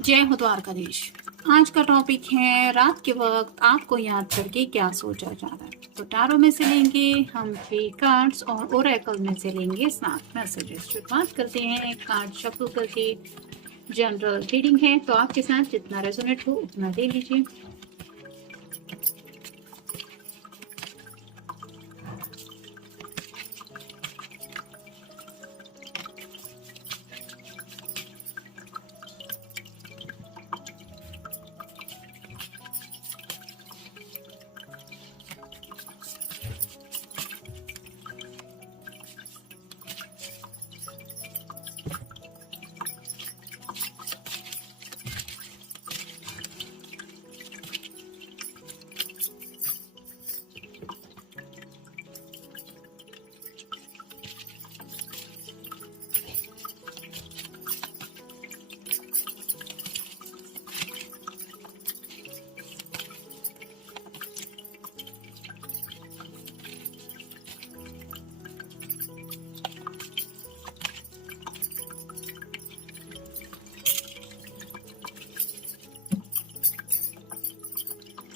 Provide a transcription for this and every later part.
जय हो द्वारकाधीश। आज का टॉपिक है रात के वक्त आपको याद करके क्या सोचा जा रहा है। तो टारो में से लेंगे हम 3 कार्ड्स और ओरेकल में से लेंगे 7 मैसेजेस। शुरुआत करते हैं कार्ड शफल करके। जनरल रीडिंग है तो आपके साथ जितना रेजोनेट हो उतना दे लीजिए।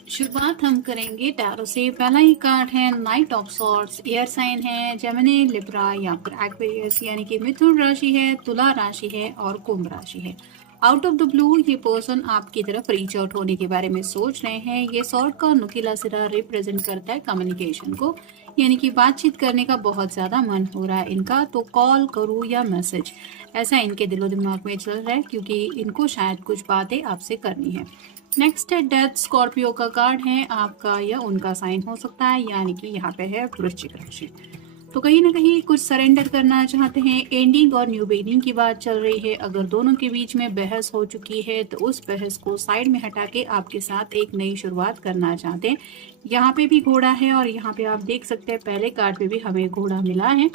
शुरुआत हम करेंगे टैरो से। पहला ही कार्ड है knight of swords. Air sign है जेमिनी, लिब्रा या फिर एक्वेरियस, यानी कि मिथुन राशि है, तुला राशि है और कुंभ राशि है। आउट ऑफ द ब्लू ये पर्सन आपकी तरफ रीच आउट होने के बारे में सोच रहे हैं। ये सॉर्ड का नुकीला सिरा रिप्रेजेंट करता है कम्युनिकेशन को, यानी कि बातचीत करने का बहुत ज्यादा मन हो रहा है इनका। तो कॉल करूँ या मैसेज, ऐसा इनके दिलो दिमाग में चल रहा है, क्योंकि इनको शायद कुछ बातें आपसे करनी है। नेक्स्ट है डेथ। स्कॉर्पियो का कार्ड है, आपका या उनका साइन हो सकता है, यानी कि यहाँ पे है वृश्चिक राशि। तो कहीं ना कहीं कुछ सरेंडर करना चाहते हैं। एंडिंग और न्यू बिगिनिंग की बात चल रही है। अगर दोनों के बीच में बहस हो चुकी है तो उस बहस को साइड में हटा के आपके साथ एक नई शुरुआत करना चाहते हैं। यहाँ पे भी घोड़ा है और यहाँ पे आप देख सकते हैं पहले कार्ड पे भी हमें घोड़ा मिला है,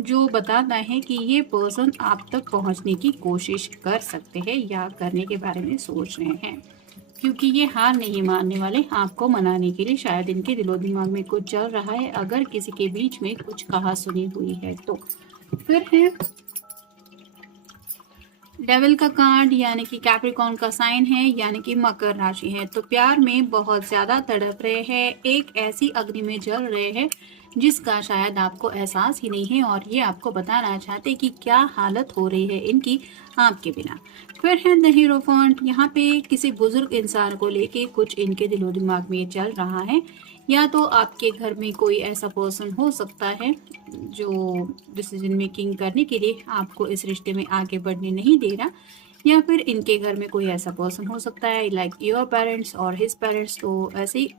जो बताता है कि ये पर्सन आप तक पहुंचने की कोशिश कर सकते हैं या करने के बारे में सोच रहे हैं, क्योंकि ये हार नहीं मानने वाले। आपको मनाने के लिए शायद इनके दिलो दिमाग में कुछ चल रहा है, अगर किसी के बीच में कुछ कहा सुनी हुई है तो। फिर है डेविल का कार्ड, यानी कि कैप्रिकॉर्न का साइन है, यानी कि मकर राशि है। तो प्यार में बहुत ज्यादा तड़प रहे हैं, एक ऐसी अग्नि में जल रहे हैं जिसका शायद आपको एहसास ही नहीं है, और ये आपको बताना चाहते कि क्या हालत हो रही है इनकी आपके बिना। फिर है द हीरोफेंट। यहाँ पे किसी बुजुर्ग इंसान को लेके कुछ इनके दिलो दिमाग में चल रहा है, या तो आपके घर में कोई ऐसा पर्सन हो सकता है जो डिसीजन मेकिंग करने के लिए आपको इस रिश्ते में आगे बढ़ने नहीं दे रहा, या फिर इनके घर में कोई ऐसा पर्सन हो सकता है लाइक योर पेरेंट्स और हिज पेरेंट्स। तो ऐसे ही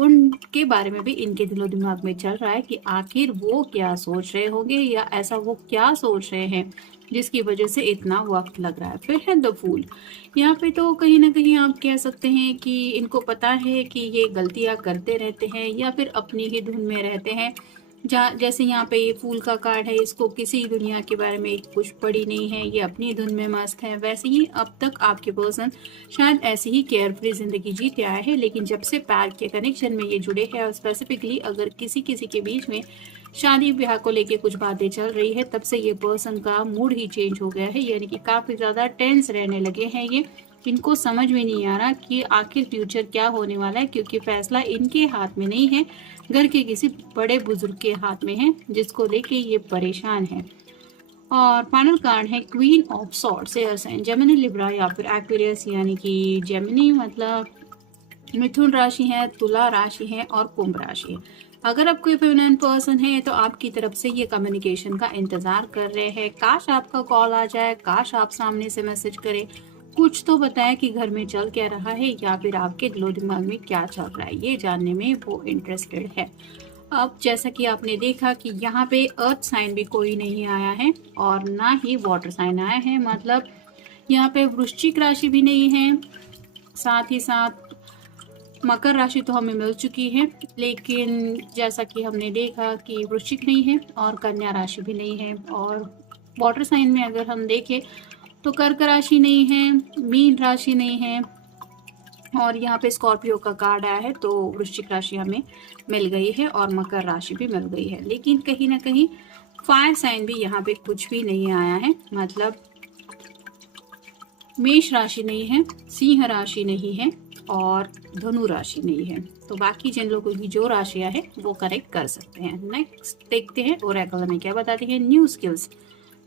उनके बारे में भी इनके दिलो दिमाग में चल रहा है कि आखिर वो क्या सोच रहे होंगे, या ऐसा वो क्या सोच रहे हैं जिसकी वजह से इतना वक्त लग रहा है। फिर है द फूल। यहाँ पे तो कहीं ना कहीं आप कह सकते हैं कि इनको पता है कि ये गलतियां करते रहते हैं या फिर अपनी ही धुन में रहते हैं। जैसे यहाँ पे ये फूल का कार्ड है, इसको किसी दुनिया के बारे में कुछ पड़ी नहीं है, ये अपनी धुन में मस्त है। वैसे ही अब तक आपके पर्सन शायद ऐसी ही केयर फ्री जिंदगी जीते आए हैं, लेकिन जब से प्यार के कनेक्शन में ये जुड़े हैं, और स्पेसिफिकली अगर किसी किसी के बीच में शादी ब्याह को लेके कुछ बातें चल रही है, तब से ये पर्सन का मूड ही चेंज हो गया है, यानी कि काफी ज्यादा टेंस रहने लगे हैं ये। इनको समझ में नहीं आ रहा कि आखिर फ्यूचर क्या होने वाला है, क्योंकि फैसला इनके हाथ में नहीं है, घर के किसी बड़े बुजुर्ग के हाथ में है, जिसको लेके ये परेशान है। और फाइनल कार्ड है queen of swords. Air sign Gemini, Libra या फिर एक्वेरियस, यानी कि जेमिनी मतलब मिथुन राशि है, तुला राशि है और कुंभ राशि है। अगर आप कोई फेमिनिन पर्सन है तो आपकी तरफ से ये कम्युनिकेशन का इंतजार कर रहे हैं। काश आपका कॉल आ जाए, काश आप सामने से मैसेज करें, कुछ तो बताए कि घर में चल क्या रहा है, या फिर आपके दिलो दिमाग में क्या चल रहा है, ये जानने में वो इंटरेस्टेड है। अब जैसा कि आपने देखा कि यहाँ पे अर्थ साइन भी कोई नहीं आया है और ना ही वाटर साइन आया है, मतलब यहाँ पे वृश्चिक राशि भी नहीं है, साथ ही साथ मकर राशि तो हमें मिल चुकी है, लेकिन जैसा कि हमने देखा कि वृश्चिक नहीं है और कन्या राशि भी नहीं है। और वाटर साइन में अगर हम देखें तो कर्क राशि नहीं है, मीन राशि नहीं है, और यहाँ पे स्कॉर्पियो का कार्ड आया है, तो वृश्चिक राशि हमें मिल गई है और मकर राशि भी मिल गई है। लेकिन कहीं ना कहीं फायर साइन भी यहाँ पे कुछ भी नहीं आया है, मतलब मेष राशि नहीं है, सिंह राशि नहीं है और धनु राशि नहीं है। तो बाकी जिन लोगों की जो राशियां है वो करेक्ट कर सकते हैं। नेक्स्ट देखते हैं ओरेकल हमें क्या बताती है। न्यू स्किल्स,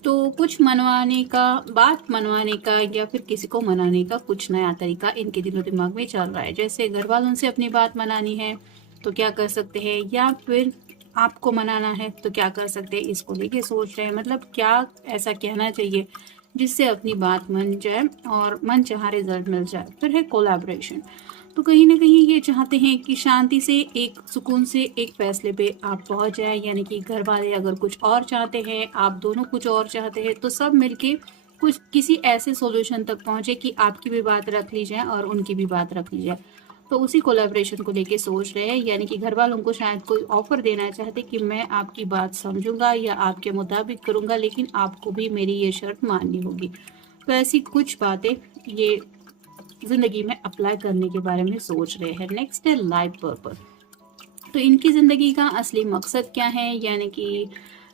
तो कुछ मनवाने का, बात मनवाने का या फिर किसी को मनाने का कुछ नया तरीका इनके दिलो दिमाग में चल रहा है। जैसे घर वालों से अपनी बात मनानी है तो क्या कर सकते हैं, या फिर आपको मनाना है तो क्या कर सकते हैं, इसको लेके सोच रहे हैं। मतलब क्या ऐसा कहना चाहिए जिससे अपनी बात मन जाए और मन चाहा रिजल्ट मिल जाए। फिर है कोलैबोरेशन, तो कहीं ना कहीं ये चाहते हैं कि शांति से, एक सुकून से एक फैसले पे आप पहुंच जाए। यानी कि घर वाले अगर कुछ और चाहते हैं, आप दोनों कुछ और चाहते हैं, तो सब मिलके कुछ किसी ऐसे सॉल्यूशन तक पहुंचे कि आपकी भी बात रख ली जाए और उनकी भी बात रख ली जाए। तो उसी कोलैबोरेशन को लेके सोच रहे हैं। यानी कि घर वालों को शायद कोई ऑफर देना चाहते कि मैं आपकी बात समझूंगा या आपके मुताबिक करूंगा, लेकिन आपको भी मेरी ये शर्त माननी होगी। तो ऐसी कुछ बातें ये जिंदगी में अप्लाई करने के बारे में सोच रहे हैं। नेक्स्ट है लाइफ पर्पस, तो इनकी जिंदगी का असली मकसद क्या है। यानी कि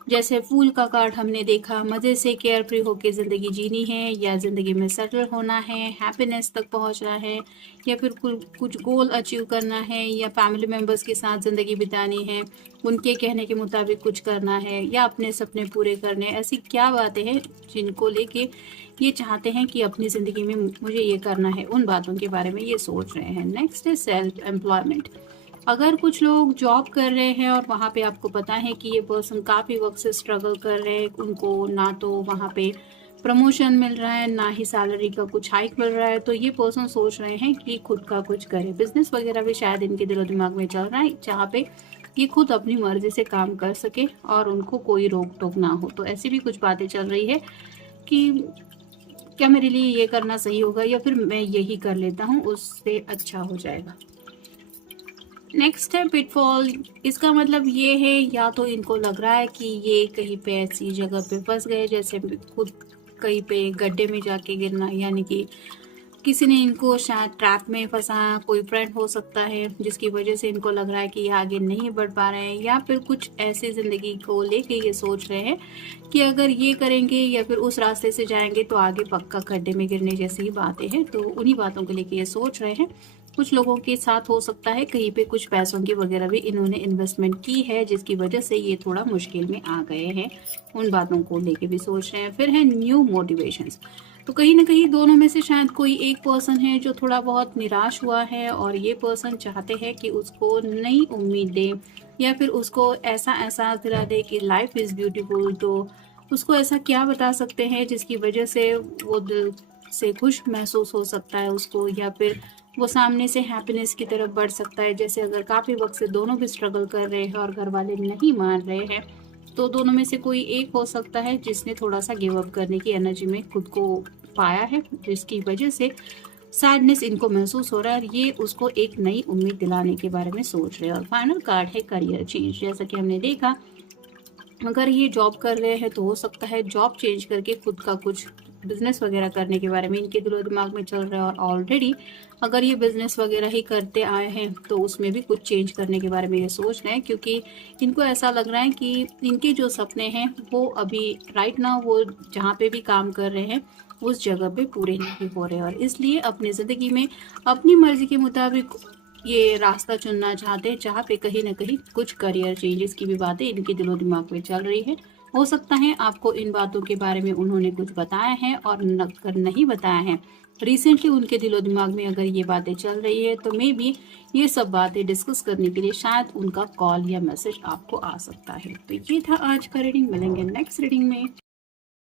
जैसे फूल का कार्ड हमने देखा, मजे से केयर फ्री होकर जिंदगी जीनी है, या जिंदगी में सेटल होना है, हैप्पीनेस तक पहुंचना है, या फिर कुछ गोल अचीव करना है, या फैमिली मेंबर्स के साथ जिंदगी बितानी है, उनके कहने के मुताबिक कुछ करना है, या अपने सपने पूरे करने। ऐसी क्या बातें हैं जिनको लेके ये चाहते हैं कि अपनी ज़िंदगी में मुझे ये करना है, उन बातों के बारे में ये सोच रहे हैं। नेक्स्ट है सेल्फ एम्प्लॉयमेंट, अगर कुछ लोग जॉब कर रहे हैं और वहाँ पे आपको पता है कि ये पर्सन काफ़ी वक्त से स्ट्रगल कर रहे हैं, उनको ना तो वहाँ पे प्रमोशन मिल रहा है, ना ही सैलरी का कुछ हाइक मिल रहा है, तो ये पर्सन सोच रहे हैं कि खुद का कुछ करे। बिजनेस वगैरह भी शायद इनके दिलो दिमाग में चल रहा है, जहाँ पे ये खुद अपनी मर्जी से काम कर सके और उनको कोई रोक टोक ना हो। तो ऐसी भी कुछ बातें चल रही है कि क्या मेरे लिए ये करना सही होगा, या फिर मैं यही कर लेता हूँ, उससे अच्छा हो जाएगा। नेक्स्ट है पिटफॉल, इसका मतलब ये है या तो इनको लग रहा है कि ये कहीं पे ऐसी जगह पे फंस गए, जैसे खुद कहीं पे गड्ढे में जाके गिरना। यानी कि किसी ने इनको शायद ट्रैप में फंसा, कोई फ्रेंड हो सकता है जिसकी वजह से इनको लग रहा है कि ये आगे नहीं बढ़ पा रहे हैं, या फिर कुछ ऐसे ज़िंदगी को लेके ये सोच रहे हैं कि अगर ये करेंगे या फिर उस रास्ते से जाएंगे तो आगे पक्का खड्डे में गिरने जैसी ही बातें हैं। तो उन्हीं बातों को लेके ये सोच रहे हैं। कुछ लोगों के साथ हो सकता है कहीं पे कुछ पैसों की वगैरह भी इन्होंने इन्वेस्टमेंट की है, जिसकी वजह से ये थोड़ा मुश्किल में आ गए हैं, उन बातों को लेके भी सोच रहे हैं। फिर है न्यू मोटिवेशंस, तो कहीं ना कहीं दोनों में से शायद कोई एक पर्सन है जो थोड़ा बहुत निराश हुआ है, और ये पर्सन चाहते हैं कि उसको नई उम्मीद दे, या फिर उसको ऐसा एहसास दिला दे कि लाइफ इज़ ब्यूटीफुल। तो उसको ऐसा क्या बता सकते हैं जिसकी वजह से वो दिल से खुश महसूस हो सकता है उसको, या फिर वो सामने से हैप्पीनेस की तरफ बढ़ सकता है। जैसे अगर काफ़ी वक्त से दोनों भी स्ट्रगल कर रहे हैं और घर वाले नहीं मान रहे हैं, तो दोनों में से कोई एक हो सकता है जिसने थोड़ा सा गिव अप करने की एनर्जी में खुद को पाया है, जिसकी वजह से सैडनेस इनको महसूस हो रहा है, और ये उसको एक नई उम्मीद दिलाने के बारे में सोच रहे हैं। और फाइनल कार्ड है करियर चेंज, जैसा कि हमने देखा अगर ये जॉब कर रहे हैं तो हो सकता है जॉब चेंज करके खुद का कुछ बिजनेस वगैरह करने के बारे में इनके दिलो दिमाग में चल रहा है। और ऑलरेडी अगर ये बिजनेस वगैरह ही करते आए हैं तो उसमें भी कुछ चेंज करने के बारे में ये सोच रहे हैं, क्योंकि इनको ऐसा लग रहा है कि इनके जो सपने हैं वो अभी राइट नाउ वो जहाँ पे भी काम कर रहे हैं उस जगह पे पूरे नहीं हो रहे, और इसलिए अपनी ज़िंदगी में अपनी मर्जी के मुताबिक ये रास्ता चुनना चाहते हैं, जहाँ पे कहीं ना कहीं कुछ करियर चेंजेस की भी बातें इनके दिलो दिमाग में चल रही है। हो सकता है आपको इन बातों के बारे में उन्होंने कुछ बताया है, और अगर नहीं बताया है रिसेंटली उनके दिलो दिमाग में अगर ये बातें चल रही है, तो मे बी ये सब बातें डिस्कस करने के लिए शायद उनका कॉल या मैसेज आपको आ सकता है। तो ये था आज का रीडिंग, मिलेंगे नेक्स्ट रीडिंग में।